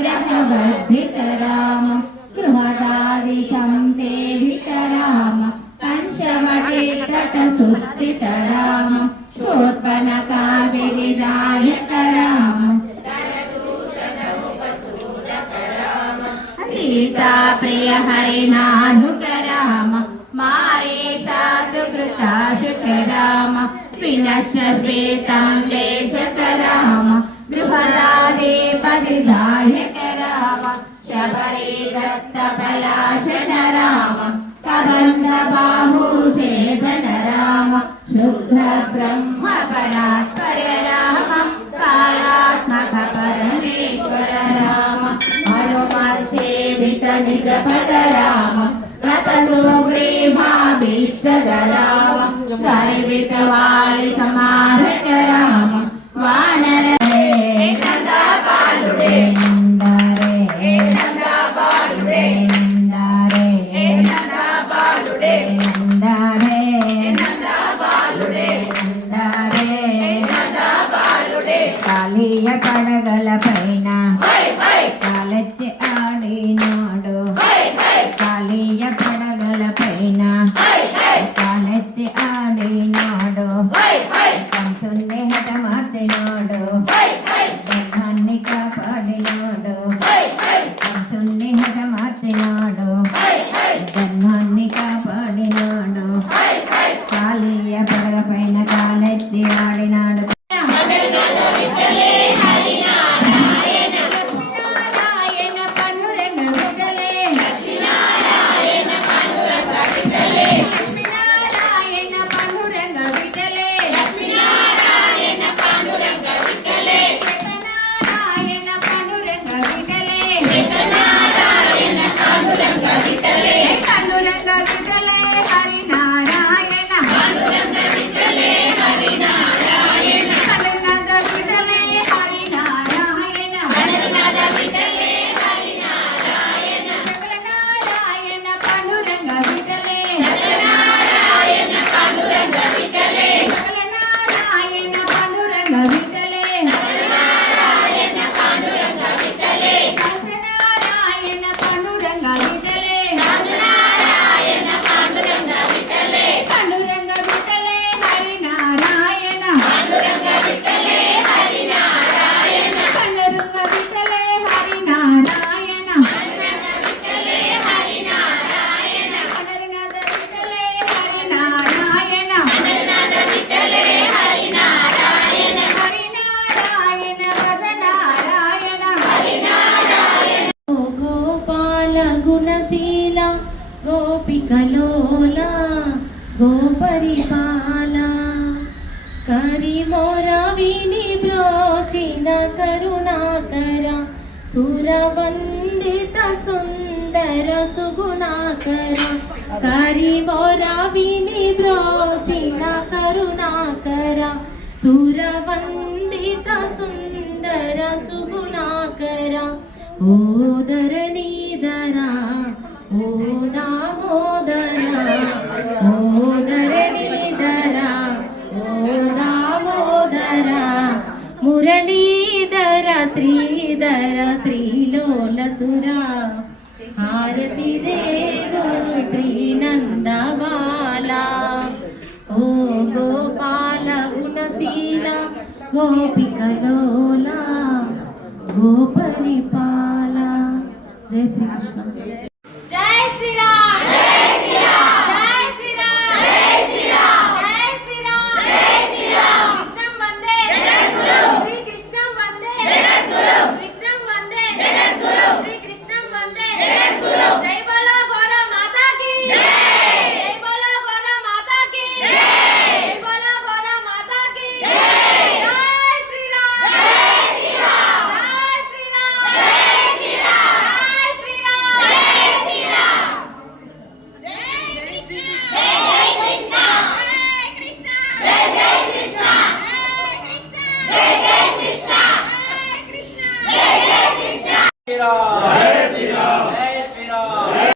ग्रहवर्धित राम बृहदादि संसेवित राम पंचवटी तट सुस्थित राम शूर्पणखा विदायक राम सीता प्रिय हरिनानुग राम मारीचा दुकृता शुक राम विनश्य श्वेतं देशक राम बृहदादि परिधायक राम शबरी दत्त पलाशन राम कबंध बाहु छेदन राम शुद्ध ब्रह्म परात्पर राम कालात्मक परमेश्वर राम हनुमत सेवित निजपद राम गत सुग्रीवाभीष्टद राम गर्वित वाली समाहक राम वानर కాళీయ పడగల పైన కాలెత్తి ఆడినాడు కాళీయ పడగల పైన కాలెత్తి ఆడినాడు కంసుని హతమార్చినాడు ధర్మాన్ని కాపాడినాడు కంసుని హతమార్చినాడు ధర్మాన్ని కాపాడినాడు కాళీయ పడగ పైన కాలెత్తి ఆడినాడు గుణశీల గోపికలోల గోపరిపాల కరిమోర విని బ్రోచిన కరుణాకర సురవందిత సుందర సుగుణాకర కరిమోర విని బ్రోచిన కరుణాకర సురవందిత సుందర సుగుణాకర ఓ ధరణీధరా ఓ దామోదరా ఓ ధరణీధరా ఓ దామోదరా మురళీధర శ్రీధర శ్రీలోలసురా హారతి దేవుడు శ్రీనందబాలా ఓ గోపాల గుణశీల గోపికలోలా గోపరిపాల జై శ్రీకృష్ణ జై శ్రీరామ్ జై శ్రీరామ్ జై శ్రీరామ్ జై శ్రీరామ్ జై శ్రీరామ్ జై శ్రీరామ్ కృష్ణం వందే జగద్గురు శ్రీ కృష్ణం వందే జగద్గురు కృష్ణం వందే జగద్గురు శ్రీ కృష్ణం వందే జగద్గురు జై బోలో గోదా మాతా కీ జై జై బోలో గోదా మాతా కీ జై జై బోలో గోదా మాతా కీ జై జై శ్రీరామ్ జై శ్రీరామ్ జై శ్రీరామ్ జై శ్రీరామ్ Ram